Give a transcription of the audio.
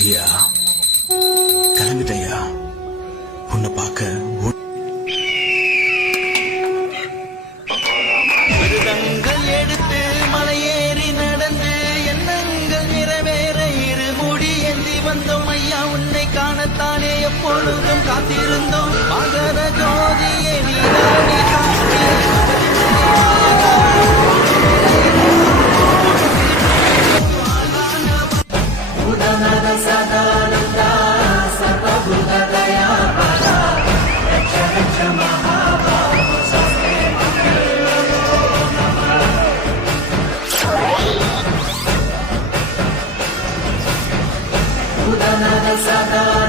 ஐயா கலந்துட்டையா உன்னை பார்க்க எடுத்து மலையேறி நடந்து எண்ணங்கள் நிறைவேற வந்தோம். ஐயா உன்னை காணத்தானே எப்பொழுதும் காத்திருந்தோம். Buddha Nada Sadhana.